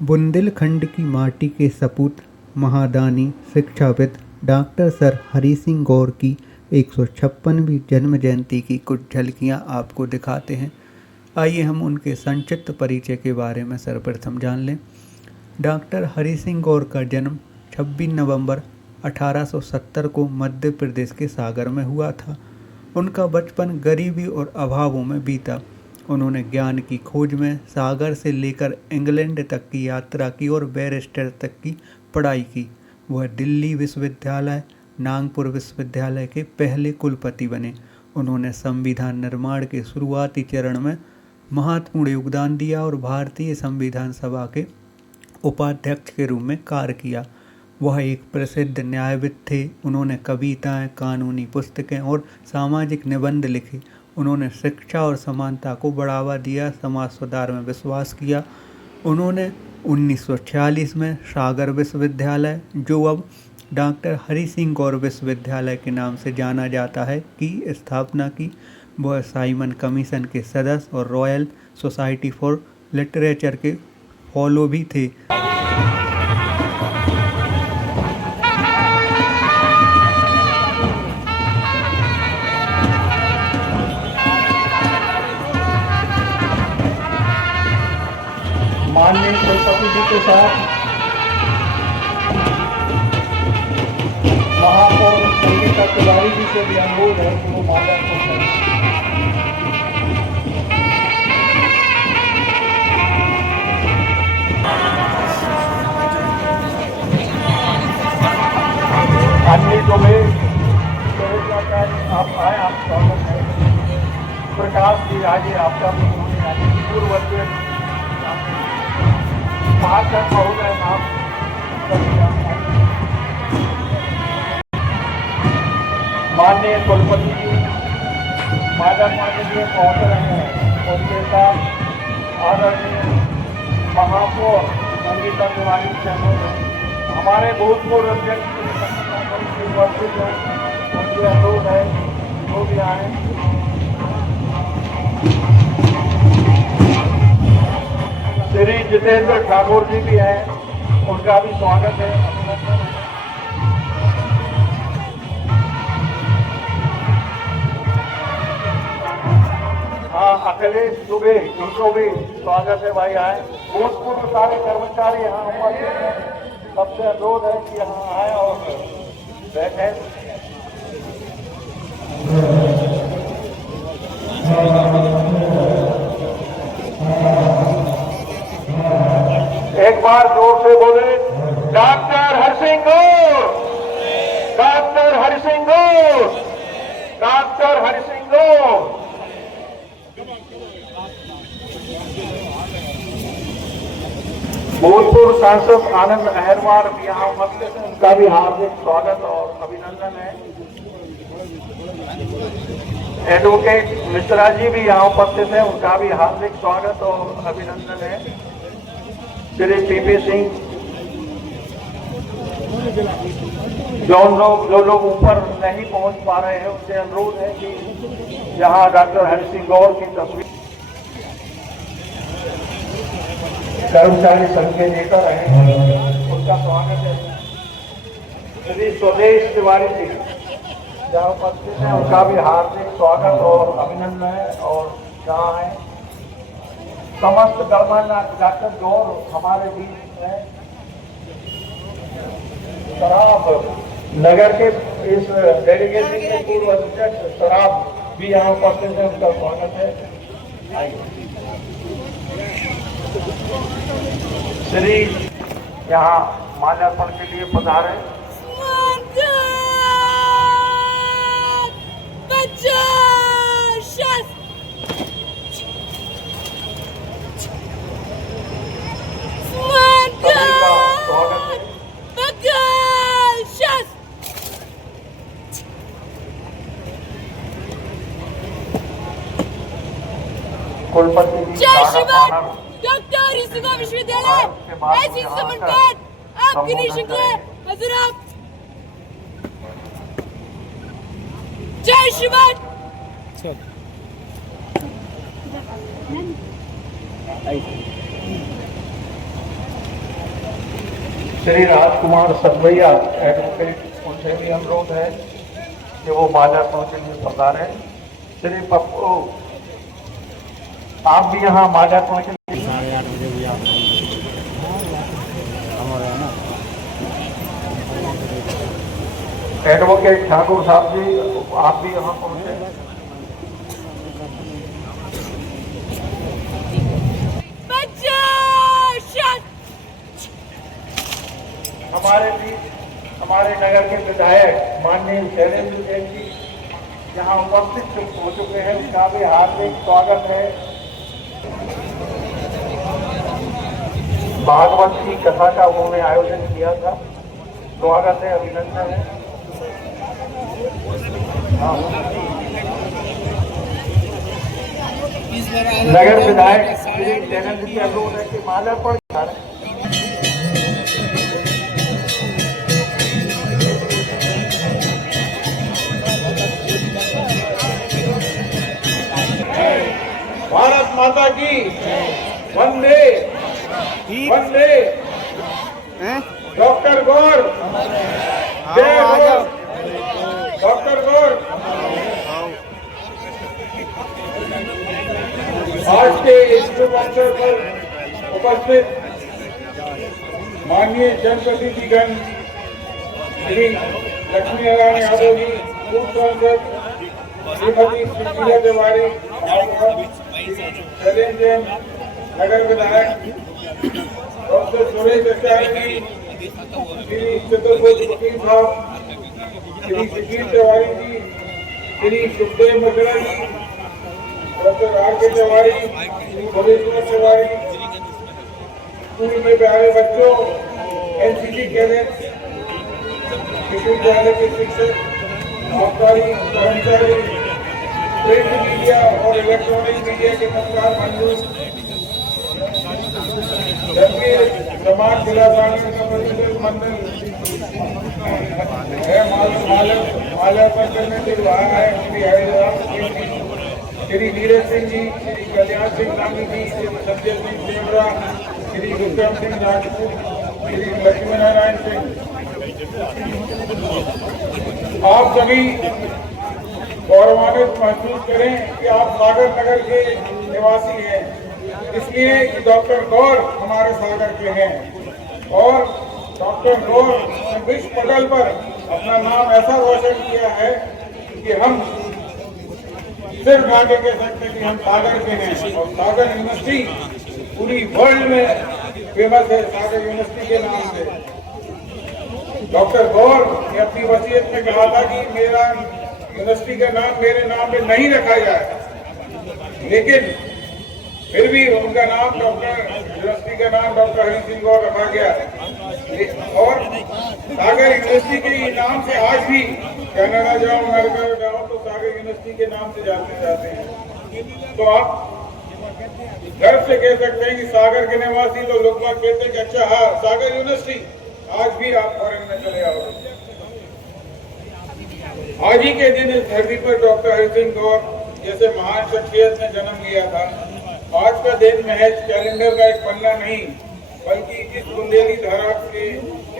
बुंदेलखंड की माटी के सपूत महादानी शिक्षाविद डॉक्टर सर हरि सिंह गौर की 156वीं जन्म जयंती की कुछ झलकियां आपको दिखाते हैं। आइए हम उनके संक्षिप्त परिचय के बारे में सर्वप्रथम जान लें। डॉक्टर हरि सिंह गौर का जन्म 26 नवंबर 1870 को मध्य प्रदेश के सागर में हुआ था। उनका बचपन गरीबी और अभावों में बीता। उन्होंने ज्ञान की खोज में सागर से लेकर इंग्लैंड तक की यात्रा की और बैरिस्टर तक की पढ़ाई की। वह दिल्ली विश्वविद्यालय, नागपुर विश्वविद्यालय के पहले कुलपति बने। उन्होंने संविधान निर्माण के शुरुआती चरण में महत्वपूर्ण योगदान दिया और भारतीय संविधान सभा के उपाध्यक्ष के रूप में कार्य किया। वह एक प्रसिद्ध न्यायविद थे। उन्होंने कविताएं, कानूनी पुस्तकें और सामाजिक निबंध लिखे। उन्होंने शिक्षा और समानता को बढ़ावा दिया, समाज सुधार में विश्वास किया। उन्होंने 1946 में सागर विश्वविद्यालय, जो अब डॉक्टर हरि सिंह गौर विश्वविद्यालय के नाम से जाना जाता है, की स्थापना की। वह साइमन कमीशन के सदस्य और रॉयल सोसाइटी फॉर लिटरेचर के फॉलो भी थे। माननीय कुलपति जी के साथ महापौर संगीता तिवारी जी से भी अनुरोध है कि वो माला करें। अन्य जो भी आप आए, आप स्वागत है। प्रकाश जी आगे आपका पूर्ववर्ती महोदय नाम माननीय कुलपति जी माधव माननीय महोदय हैं, उनके साथ आदरणीय महापौर संगीता तिवारी जी, हमारे भूतपूर्व अध्यक्ष उपस्थित हैं, उनके अनुरोध है जो भी आए। श्री जितेंद्र ठाकुर जी भी हैं, उनका भी स्वागत है। हाँ, अखिलेश दुबे, इनको भी स्वागत है भाई आए। भूतपूर्व सारे कर्मचारी यहाँ उपस्थित हैं, सबसे अनुरोध है कि यहाँ आए और बैठे। एक बार जोर से बोले, डॉक्टर हरि सिंह गौर, डॉक्टर हरि सिंह गौर, डॉक्टर हरि सिंह गौर। भूतपूर्व सांसद आनंद अहरवार भी यहाँ उपस्थित हैं, उनका भी हार्दिक स्वागत और अभिनंदन है। एडवोकेट मिश्रा जी भी यहाँ उपस्थित हैं, उनका भी हार्दिक स्वागत और अभिनंदन है। श्री पीपी सिंह, जो लोग ऊपर नहीं पहुंच पा रहे हैं, उनसे अनुरोध है कि यहाँ डॉक्टर हरि सिंह गौर की तस्वीर कर्मचारी संघ के नेता रहे, उनका स्वागत है। श्री स्वदेश तिवारी जी जहाँ उपस्थित हैं, उनका भी हार्दिक स्वागत और अभिनंदन है। और जहाँ है समस्त गणमान्य डॉक्टर गौर हमारे बीच में शराब नगर के इस डेलीगेशन के पूर्व अध्यक्ष शराब भी यहाँ उपस्थित है, उनका स्वागत है। श्री यहाँ माल्यार्पण के लिए पधारे। कुलपति डॉक्टर हरि सिंह विश्वविद्यालय ऐसी समन्वय आपके निशंक हजरात। जय शिवाजी। श्री राजकुमार सतवैया एडवोकेट, उनसे भी अनुरोध है कि वो माल्यार्पण के लिए पधारें। श्री पप्पू, आप भी यहाँ माल्यार्पण के लिए। एडवोकेट ठाकुर साहब जी, आप भी यहाँ पहुंचे। हमारे नगर के विधायक माननीय शैलेंद्र जैन जी यहाँ उपस्थित हो चुके हैं, उनका भी हार्दिक स्वागत है। भागवत की कथा का उन्होंने आयोजन किया था, स्वागत है, अभिनंदन है। नगर विधायक श्री शैलेंद्र जी अनुरोध है कि माल्यार्पण करें। भारत माता की वंदे वंदे। डॉक्टर गौर, जय गौर, डॉक्टर गौर। आज के इस शुभ अवसर पर उपस्थित माननीय जनप्रतिनिधिगण श्री लक्ष्मी नारायण यादव जी, पूर्व सांसद श्रीमती सुशीला तिवारी, शैलेंद्र जैन, नगर विधायक डॉक्टर सुरेश आचार्य जी, श्री चतुर्भुज वकील साहब, श्री सुशील तिवारी जी, श्री सुखदेव मिश्रा जी, डॉक्टर आर के तिवारी, श्री भुवनेश्वर तिवारी, स्कूल में प्यारे बच्चों, एनसीसी कैडेट्स, विश्वविद्यालय के शिक्षक, आबकारी कर्मचारी, प्रिंट मीडिया और इलेक्ट्रॉनिक मीडिया के संस्कार बंधु, जबकि समाज जिला का प्रतिनिधित्व मंडल है, माल्यार्पण करने से रहा है श्री हरिराम सिंह जी, श्री नीरज सिंह जी, श्री कल्याण सिंह नामी जी, श्री संजय सिंह देवरा, श्री विक्रम सिंह राजपूत, श्री लक्ष्मी नारायण सिंह। आप सभी गौरवान्वित महसूस करें कि आप सागर नगर के निवासी हैं, इसलिए डॉक्टर गौर हमारे सागर के हैं और डॉक्टर गौर ने विश्व पटल पर अपना नाम ऐसा रोशन किया है कि हम सिर्फ आगे कह सकते हैं कि हम सागर के हैं। और सागर यूनिवर्सिटी पूरी वर्ल्ड में फेमस है सागर यूनिवर्सिटी के नाम से। डॉक्टर गौर ने अपनी वसीयत में कहा था कि मेरा यूनिवर्सिटी का नाम मेरे नाम पे नहीं रखा जाए, लेकिन फिर भी उनका नाम यूनिवर्सिटी का नाम डॉक्टर हरि सिंह गौर रखा गया और सागर यूनिवर्सिटी के नाम से आज भी कनाडा जाओ, अमेरिका जाओ तो सागर यूनिवर्सिटी के नाम से जाते हैं। तो आप गर्व से कह सकते हैं कि सागर के निवासी तो लोग कहते हैं कि अच्छा हाँ सागर यूनिवर्सिटी, आज भी आप फॉरेन में चले आओगे। आज ही के दिन इस धरती पर डॉक्टर हरि सिंह गौर जैसे महान शख्सियत ने जन्म लिया था। आज का दिन महज कैलेंडर का एक पन्ना नहीं, बल्कि इस बुंदेली धारा के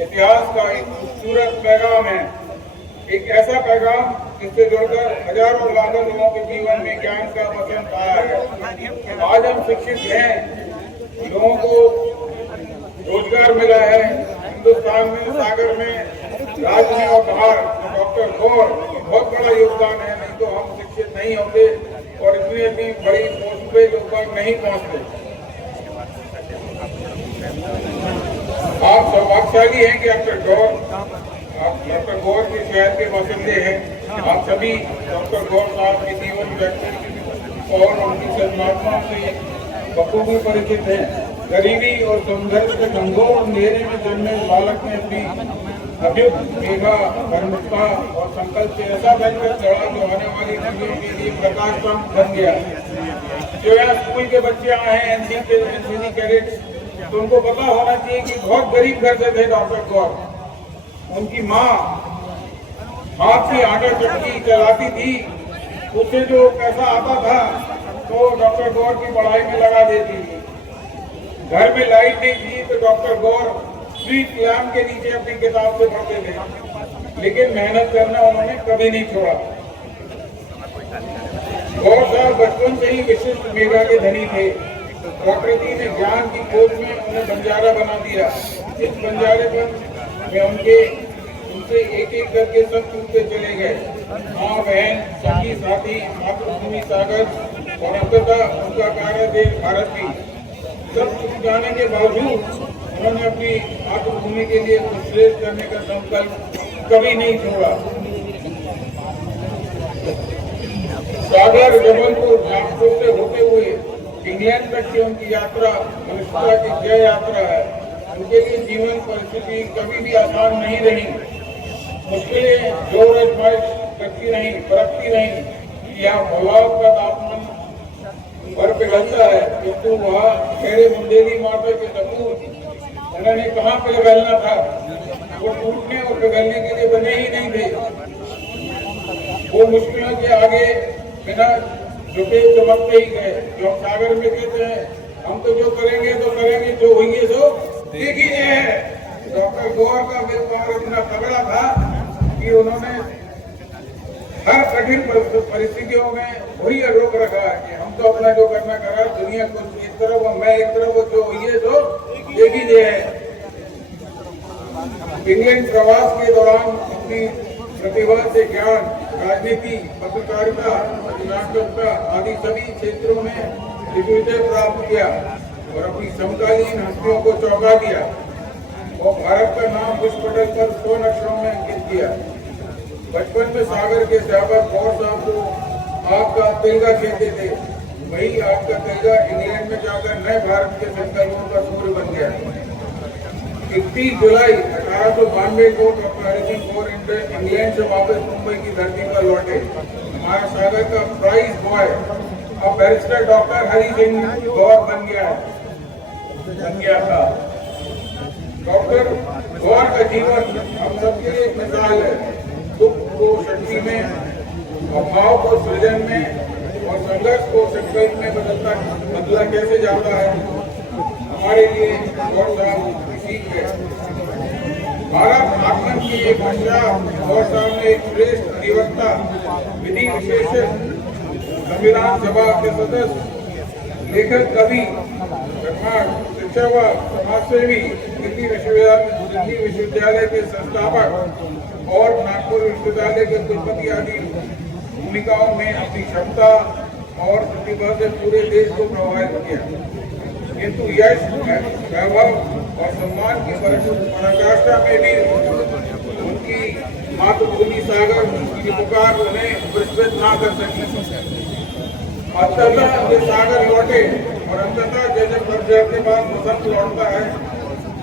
इतिहास का एक खूबसूरत पैगाम है, एक ऐसा पैगाम जिससे जुड़कर हजारों लाखों लोगों के जीवन में ज्ञान का वचन पाया है। आज हम शिक्षित हैं, लोगों को रोजगार मिला है, हिंदुस्तान में, सागर में, राज्य में और बाहर। डॉक्टर गौर बहुत बड़ा योगदान है, नहीं तो हम शिक्षित नहीं होते और इतनी बड़ी पोस्ट पे लोग नहीं पहुंचते। आप सौभाग्यशाली हैं कि आप डॉक्टर गौर के शहर के बासिंदे हैं। आप सभी डॉक्टर गौर साहब के जीवन व्यक्तित्व और उनकी सद्भावनाओं से बखूबी परिचित हैं। गरीबी और संघर्ष के घनघोर अंधेरे में जन्मे बालक ने अपनी अभ्युक्त मेघा कर्मठता और संकल्प से ऐसा बनकर चढ़ा जो आने वाली पीढ़ियों के लिए प्रकाश पंप बन गया। जो यहाँ स्कूल के बच्चे आए हैं एनसीसी कैडेट्स, तो उनको पता होना चाहिए कि बहुत गरीब घर से थे डॉक्टर गौर। उनकी माँ हाथ से आटा चक्की चलाती थी, उससे जो पैसा आता था तो डॉक्टर गौर की पढ़ाई में लगा देती थी। घर में लाइट नहीं थी तो डॉक्टर गौर स्ट्रीट लैम्प के नीचे अपनी किताब से पढ़ते थे, लेकिन मेहनत करना उन्होंने कभी नहीं छोड़ा। गौर साहब बचपन से ही विशिष्ट मेधा के धनी थे। प्रकृति ने ज्ञान की खोज में उन्हें बंजारा बना दिया। इस बंजारेपन में उनसे एक एक करके सब टूटते चले गए। माँ बहन, सखी साथी, मातृभूमि सागर और अंततः उनका कार्य देश भारत भी। सब टूट जाने के बावजूद उन्होंने अपनी मातृभूमि के लिए कुछ श्रेष्ठ करने का संकल्प कभी नहीं छोड़ा। सागर, जबलपुर, नागपुर से होते हुए इंग्लैंड तक की उनकी यात्रा मनुष्यता की जय यात्रा है। उनके लिए जीवन परिस्थिति कभी भी आसान नहीं रही। मुश्किलें जोर आजमाइश करती रही, बरतती रही। यहाँ फलाव का तापमान भर पिघलता है, किंतु वहाँ खेड़े बुंदेली माता के सपूत उन्होंने कहाँ पिघलना था। वो टूटने और पिघलने के लिए बने ही नहीं थे। वो मुश्किलों के आगे बिना झुके चमकते ही गए। जो सागर में कहते हैं, हम तो जो करेंगे तो करेंगे, जो होंगे सो देख ही है। डॉक्टर गौर का व्यवहार इतना तगड़ा था कि उन्होंने हर कठिन परिस्थितियों में वही रोक रखा कि हम तो अपना जो करना करा, दुनिया को एक तरफ और मैं एक तरफ, जो ये तो एक ही है। इंग्लैंड प्रवास के दौरान अपनी प्रतिभा से ज्ञान, राजनीति, पत्रकारिता, रचनात्मकता आदि सभी क्षेत्रों में दिग्विजय प्राप्त किया और अपनी समकालीन हस्तियों को चौंका दिया और भारत का नाम विश्व पटल पर स्वर्ण अक्षरों में अंकित किया। बचपन में सागर के अध्यापक गौर साहब को आपका तिलका कहते थे। वही आपका तिलका इंग्लैंड में जाकर नए भारत के संकल्पों का सूर्य बन गया। 31 जुलाई 1892 को डॉक्टर हरिसिंह गौर इंग्लैंड से वापस मुंबई की धरती पर लौटे। हमारा सागर का प्राइज बॉय अब बैरिस्टर डॉक्टर हरिसिंह गौर बन गया था। डॉक्टर गौर का जीवन हम सबके लिए एक मिसाल है। दुख को शक्ति में, अभाव को सृजन में और संघर्ष को संकल्प में बदला कैसे जाता है, हमारे लिए गौर साहब सीख है। भारत आगमन की एक पश्चात गौर साहब ने एक श्रेष्ठ अधिवक्ता, विधि विशेषज्ञ, संविधान सभा के सदस्य, लेखक, कवि, शिक्षक, समाजसेवी, दिल्ली विश्वविद्यालय के संस्थापक और नागपुर विश्वविद्यालय के कुलपति आदि भूमिकाओं में अपनी क्षमता और प्रतिभा से पूरे देश को प्रभावित किया। किंतु यश, वैभव और सम्मान की पराकाष्ठा में भी उनकी मातृभूमि सागर की पुकार उन्हें पुरस्कृत ना कर सकी। अंततः वे सागर लौटे और अंततः जैसे पतझड़ के बाद बसंत लौटता है,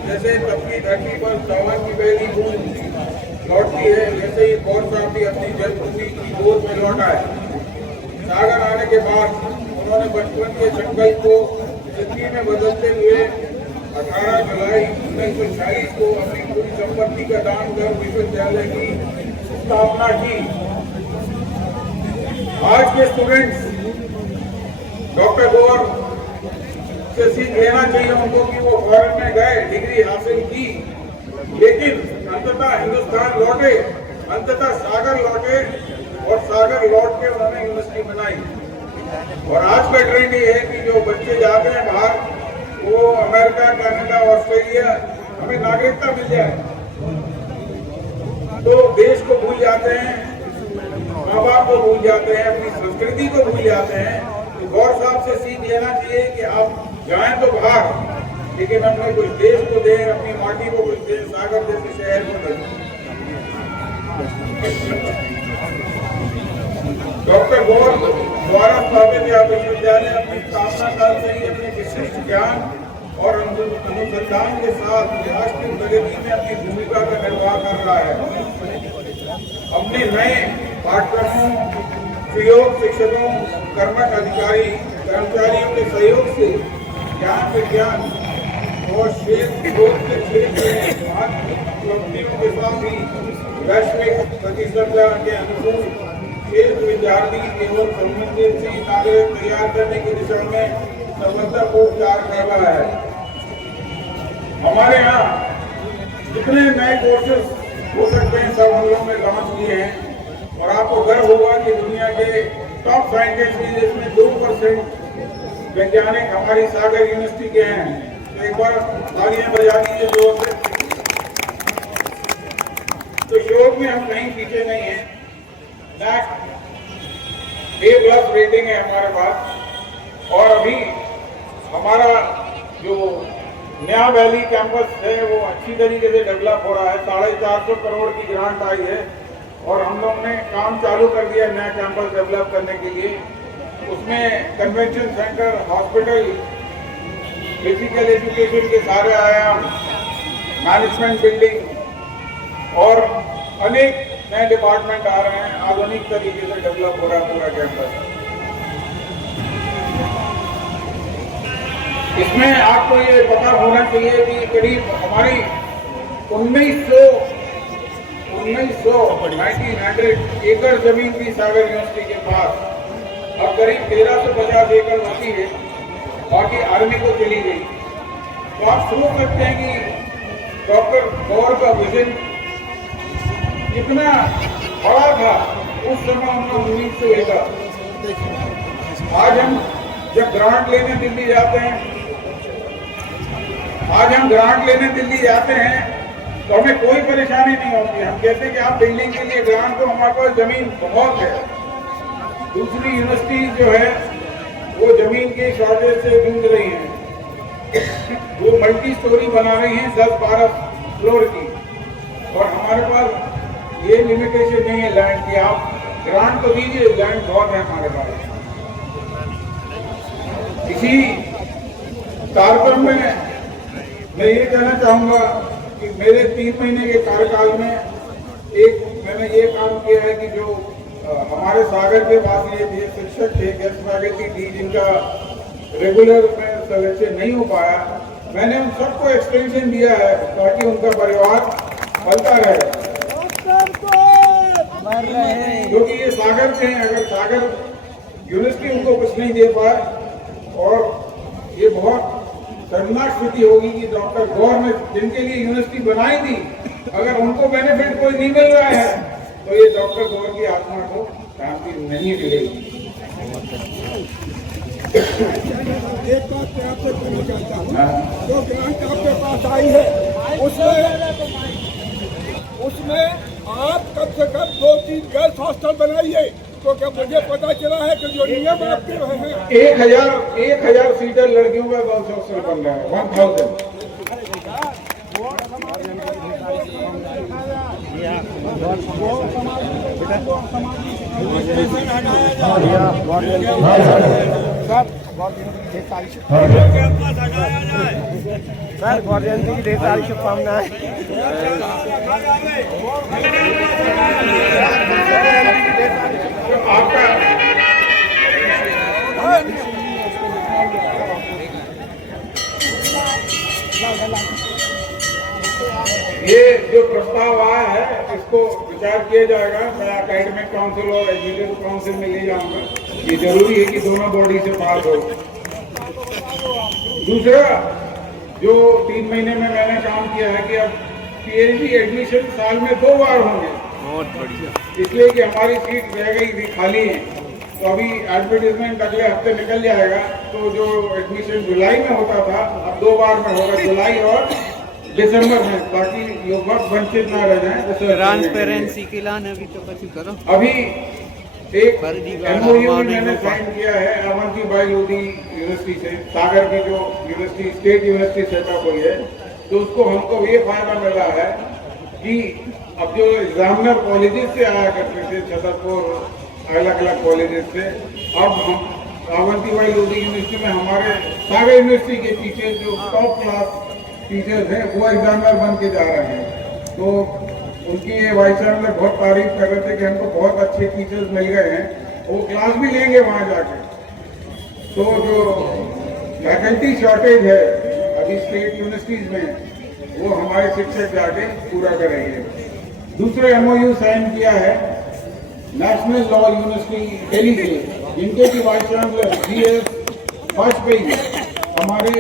जैसे तपकी धरती पर सावन की पहली बूंद लौटती है, वैसे ही गौर साहब भी अपनी जन्मभूमि की गोद में लौटा है। सागर आने के बाद उन्होंने बचपन के संकल्प को जिंदगी में बदलते हुए 18 जुलाई 1940 को अपनी पूरी संपत्ति का दान कर विश्वविद्यालय की स्थापना की। आज के स्टूडेंट्स डॉक्टर गौर से सीख लेना चाहिए उनको कि वो फॉरेन में गए, डिग्री हासिल की, लेकिन अंततः हिंदुस्तान लौटे, अंततः सागर लौटे और सागर लौट के उन्होंने यूनिवर्सिटी बनाई। और आज का ट्रेंड ये है कि जो बच्चे जाते हैं बाहर, वो अमेरिका, कनाडा, ऑस्ट्रेलिया, हमें नागरिकता मिल जाए तो देश को भूल जाते हैं, माँ बाप को भूल जाते हैं, अपनी संस्कृति को भूल जाते हैं। तो गौर साहब से सीख लेना चाहिए कि आप जाएं तो बाहर, लेकिन अपने कुछ देश को दें, अपनी माटी को कुछ दें, सागर जैसे शहर को दें। डॉक्टर गौर द्वारा स्थापित यह विश्वविद्यालय अपनी स्थापना काल से ही अपने विशिष्ट ज्ञान और अनुसंधान के साथ राष्ट्र की प्रगति में अपनी भूमिका का निर्वाह कर रहा है। अपने नए पाठ्यक्रमों, सहयोग शिक्षकों, कर्मठ अधिकारी, कर्मचारियों के सहयोग से ज्ञान विज्ञान और शोध के क्षेत्र में उपलब्धियों के साथ ही वैश्विक प्रतिस्पर्धा के अनुकूल क्षेत्र विद्यार्थी एवं संबंधित नागरिक तैयार करने की दिशा में सफलतापूर्वक कार्य कर रहा है। हमारे यहाँ जितने नए कोर्सेज हो सकते हैं सब हम लोगों ने लॉन्च किए हैं और आपको गर्व होगा कि दुनिया के टॉप साइंटिस्ट इसमें 2% वैज्ञानिक हमारी सागर यूनिवर्सिटी के हैं। तो एक बार तालियां बजा दीजिए जोर से। तो शोध में हम कहीं पीछे नहीं हैं। NAAC A+ रेटिंग है हमारे पास और अभी हमारा जो नया वैली कैंपस है वो अच्छी तरीके से डेवलप हो रहा है। 450 करोड़ की ग्रांट आई है और हम लोग ने काम चालू कर दिया नया कैंपस डेवलप करने के लिए। उसमें convention centre, hospital, physical education के सारे आयाम, मैनेजमेंट बिल्डिंग और अनेक नए डिपार्टमेंट आ रहे हैं। आधुनिक तरीके से डेवलप हो रहा है पूरा कैंपस। इसमें आपको ये पता होना चाहिए कि करीब हमारी 1900 एकड़ जमीन थी सागर यूनिवर्सिटी के पास और करीब 13 से 50 एकड़ होती है, बाकी आर्मी को चली गई। तो आप सोच सकते हैं कि डॉक्टर गौर का विजन कितना बड़ा था उस समय। उनका 1900 एकड़। आज हम जब ग्रांट लेने दिल्ली जाते हैं तो हमें कोई परेशानी नहीं होती। हम कहते हैं कि आप बिल्डिंग के लिए ग्रांट दो, हमारे पास जमीन बहुत है। दूसरी यूनिवर्सिटी जो है वो जमीन के शॉर्टेज से जूझ रही हैं। वो मल्टी स्टोरी बना रही हैं 10-12 फ्लोर की और हमारे पास ये लिमिटेशन नहीं है लैंड की। आप ग्रांट तो दीजिए, लैंड बहुत है हमारे पास। इसी कार्यक्रम में मैं ये कहना चाहूंगा कि मेरे 3 महीने के कार्यकाल में मैंने ये काम किया है कि जो हमारे सागर के पास ये शिक्षक थे, गेस्ट फैकल्टी थी, जिनका रेगुलर में सिलेक्शन नहीं हो पाया, मैंने उन सबको एक्सटेंशन दिया है ताकि उनका परिवार पलता रहे। क्योंकि ये सागर के हैं, अगर सागर यूनिवर्सिटी उनको कुछ नहीं दे पाए और ये बहुत शर्मनाक स्थिति होगी कि डॉक्टर गौर ने जिनके लिए यूनिवर्सिटी बनाई थी, अगर उनको बेनिफिट कोई नहीं मिल रहा है तो ये डॉक्टर गौर की आत्मा को शांति नहीं मिलेगी। एक बात मैं आपसे कहना चाहता हूँ, जो ग्रांट आपके पास आई है उसमें आप कम से कम 2-3 गर्ल्स हॉस्टल बनाइए। तो क्या मुझे पता चला है कि जो नियम आपके हैं 1000 सीटर लड़कियों का गर्ल्स हॉस्टल बन रहा है। 1000 सर गौर जयंती की ढेर सारी शुभकामनाएं। ये जो प्रस्ताव आया है इसको विचार किया जाएगा। मैं एकेडमिक काउंसिल और एजुकेशन काउंसिल में ले जाऊंगा। ये जरूरी है कि दोनों बॉडी से पास हो। दूसरा, जो 3 महीने में मैंने काम किया है कि अब PhD एडमिशन साल में 2 बार होंगे। बहुत बढ़िया। इसलिए कि हमारी सीट रह गई थी खाली है, तो अभी एडवर्टीजमेंट अगले हफ्ते निकल जाएगा। तो जो एडमिशन जुलाई में होता था अब 2 बार में होगा, जुलाई और दिसंबर में, ताकि लोग वंचित ना रह जाएं। ट्रांसपेरेंसी के लाने भी तो कुछ करो। अभी एक MOU मैंने साइन किया है अवंती बाई लोधी यूनिवर्सिटी से, सागर की जो यूनिवर्सिटी स्टेट यूनिवर्सिटी सेटअप हुई है, तो उसको हमको ये फायदा मिला है कि अब जो एग्जामिनर कॉलेजेस से आया करते थे, छतरपुर अलग अलग कॉलेजेस से, अब हम अवंती बाई लोधी यूनिवर्सिटी में हमारे सागर यूनिवर्सिटी के टीचर जो टॉप क्लास टीचर्स हैं वो एग्जामिनर बन के जा रहे हैं। तो उनकी ये वाइस चांसलर बहुत तारीफ कर रहे थे कि हमको बहुत अच्छे टीचर्स मिल गए हैं, वो क्लास भी लेंगे वहाँ जाके। तो जो फैकल्टी शॉर्टेज है अभी स्टेट यूनिवर्सिटीज में, वो हमारे शिक्षक जाके पूरा करेंगे। दूसरा MOU साइन किया है नेशनल लॉ यूनिवर्सिटी दिल्ली से, जिनके की वाइस चांसलर GS वाजपेयी हमारे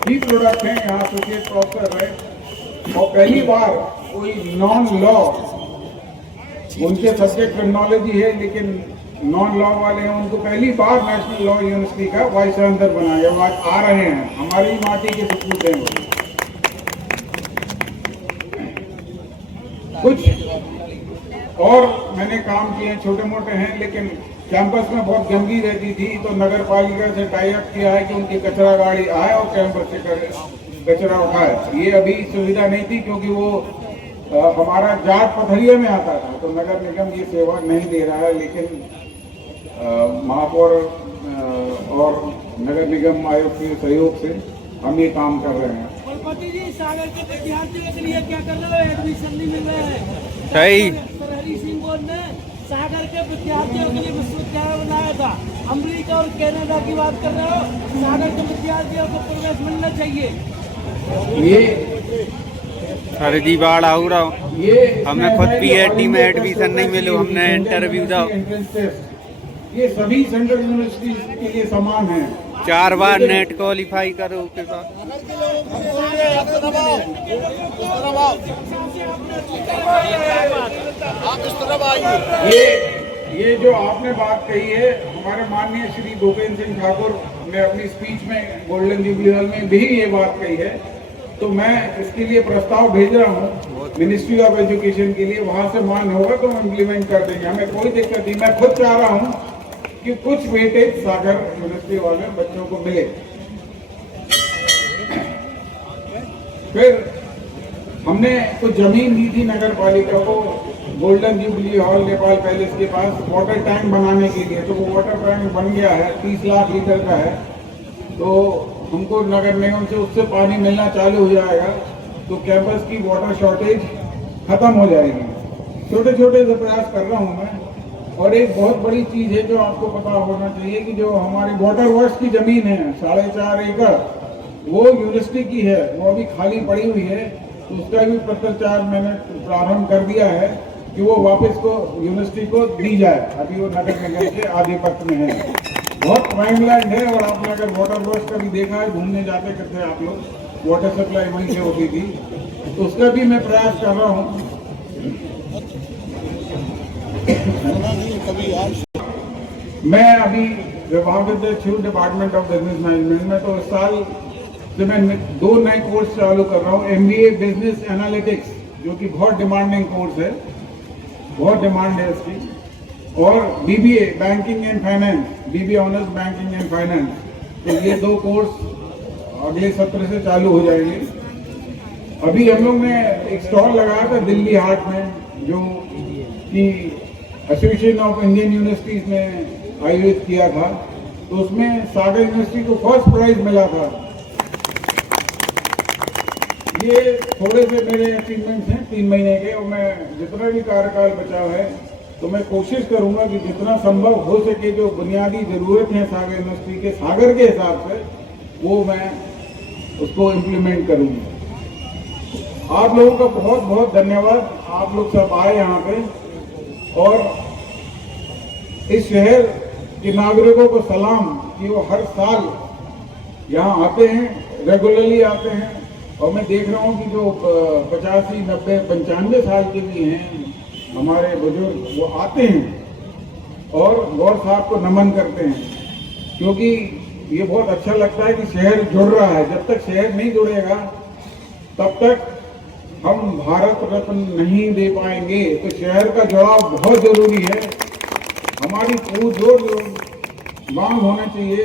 ही प्रोडक्ट हैं, यहाँ एसोसिएट प्रोफेसर है। और पहली बार कोई नॉन लॉ, उनके सब्जेक्ट टेक्नोलॉजी है लेकिन नॉन लॉ वाले हैं, उनको पहली बार नेशनल लॉ यूनिवर्सिटी का वाइस चांसलर बनाया। वो आज आ रहे हैं, हमारी माटी के सपूत हैं। कुछ और मैंने काम किए छोटे मोटे हैं, लेकिन कैंपस में बहुत गंदगी रहती थी तो नगर पालिका से टाई अप किया है कि उनकी कचरा गाड़ी आए और कैंपस से कचरा उठाए। ये अभी सुविधा नहीं थी क्योंकि वो हमारा जाट पथरिया में आता था, तो नगर निगम ये सेवा नहीं दे रहा है, लेकिन महापौर और नगर निगम आयोग के सहयोग से हम ये काम कर रहे हैं। कुलपति जी, सागर के विद्यार्थियों के लिए क्या कर रहे हो? एडमिशन नहीं मिल रहा है। सही। सर हरी सिंह गौर ने सागर के विद्यार्थियों के लिए विश्वविद्यालय बनाया था। अमेरिका और कनाडा की बात कर रहे हो, सागर के विद्यार्थियों को प्रवेश मिलना चाहिए। ये अरे जी बाढ़ आऊ रहा ये हमें खुद पीएटी में एडमिशन नहीं मिलो, हमने इंटरव्यू दो, ये सभी सेंट्रल यूनिवर्सिटी के लिए समान है। 4 बार नेट क्वालिफाई करो के बाद। ये जो आपने बात कही है, हमारे माननीय श्री भूपेंद्र सिंह ठाकुर ने अपनी स्पीच में गोल्डन जुबली हॉल में भी ये बात कही है, तो मैं इसके लिए प्रस्ताव भेज रहा हूँ मिनिस्ट्री ऑफ एजुकेशन के लिए। वहां से मान होगा तो हम इम्प्लीमेंट कर देंगे, हमें कोई दिक्कत नहीं। मैं खुद चाह रहा हूँ कि कुछ वेटेज सागर यूनिवर्सिटी वाले बच्चों को मिले। फिर हमने कुछ जमीन दी थी नगर पालिका को golden jubilee hall Nepal palace के पास वाटर टैंक बनाने के लिए, तो वो वाटर टैंक बन गया है, 30 लाख लीटर का है। तो हमको नगर निगम से उससे पानी मिलना चालू हो जाएगा तो कैंपस की वाटर शॉर्टेज खत्म हो जाएगी। छोटे छोटे से प्रयास कर रहा हूँ मैं। और एक बहुत बड़ी चीज है जो आपको पता होना चाहिए कि जो हमारी वाटर वर्क्स की जमीन है 4.5 एकड़, वो यूनिवर्सिटी की है, वो अभी खाली पड़ी हुई है। तो उसका भी पत्राचार मैंने प्रारंभ कर दिया है कि वो वापस को यूनिवर्सिटी को दी जाए। अभी वो नगर निगम के आधिपत्य में है, बहुत प्राइम लैंड है। और आपने अगर वाटर वर्क्स का भी देखा है, घूमने जाते करते आप लोग, वाटर सप्लाई वहीं से होती थी, तो उसका भी मैं प्रयास कर रहा हूँ। मैं अभी डिपार्टमेंट ऑफ बिजनेस मैनेजमेंट में, तो इस साल से मैं 2 नए कोर्स चालू कर रहा हूँ। MBA बिजनेस एनालिटिक्स, जो कि बहुत डिमांडिंग कोर्स है, बहुत डिमांड है इसकी। और BBA banking and finance, BBA honours banking and finance. तो ये 2 कोर्स अगले सत्र से चालू हो जाएंगे। अभी हम लोग ने एक स्टॉल लगाया था दिल्ली हाट में, जो कि एसोसिएशन ऑफ इंडियन यूनिवर्सिटीज ने आयोजित किया था। तो उसमें सागर यूनिवर्सिटी को फर्स्ट प्राइज मिला था। ये थोड़े से मेरे अचीवमेंट्स हैं 3 महीने के, और मैं जितना भी कार्यकाल बचा है तो मैं कोशिश करूंगा कि जितना संभव हो सके जो बुनियादी जरूरत है सागर यूनिवर्सिटी के, सागर के हिसाब से, वो मैं उसको इम्प्लीमेंट करूंगा। आप लोगों का बहुत बहुत धन्यवाद, आप लोग सब आए यहाँ पे। और इस शहर के नागरिकों को सलाम कि वो हर साल यहाँ आते हैं, रेगुलरली आते हैं। और मैं देख रहा हूँ कि जो 85, 90, 95 साल के भी हैं हमारे बुजुर्ग, वो आते हैं और गौर साहब को नमन करते हैं, क्योंकि ये बहुत अच्छा लगता है कि शहर जुड़ रहा है। जब तक शहर नहीं जुड़ेगा तब तक हम भारत रत्न नहीं दे पाएंगे। तो शहर का जुड़ाव बहुत जरूरी है। हमारी पुरजोर मांग होना चाहिए,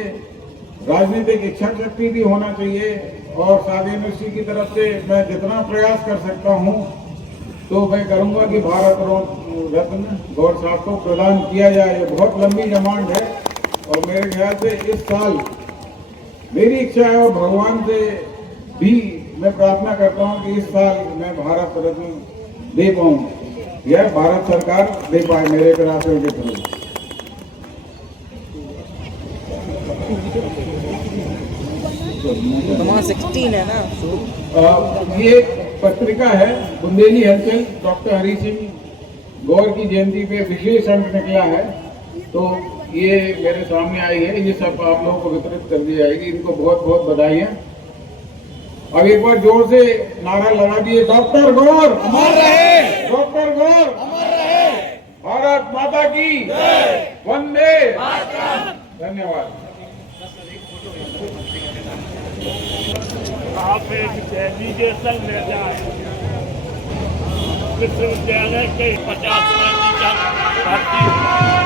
राजनीतिक इच्छा शक्ति भी होना चाहिए। और सागर यूनिवर्सिटी की तरफ से मैं जितना प्रयास कर सकता हूं तो मैं करूंगा कि भारत रत्न गौर साहब को प्रदान किया जाए। ये बहुत लंबी डिमांड है और मेरे ख्याल से इस साल मेरी इच्छा है और भगवान से भी मैं प्रार्थना करता हूं कि इस साल मैं भारत रत्न दे पाऊं, यह भारत सरकार दे पाए मेरे प्रयासों के थ्रू। वहाँ 16 है ना। ये पत्रिका है बुंदेली हलचल, डॉक्टर हरी सिंह गौर की जयंती पे विशेष अंक निकला है, तो ये मेरे सामने आई है। ये सब आप लोगों को वितरित कर दी जाएगी। इनको बहुत बहुत बधाई है। अब एक बार जोर से नारा लगा दिए, डॉक्टर गौर अमर रहे, डॉक्टर गौर अमर रहे, भारत माता की वंदे धन्यवाद। आप एक एजुकेशन ले जाए विश्वविद्यालय के 50% भर्ती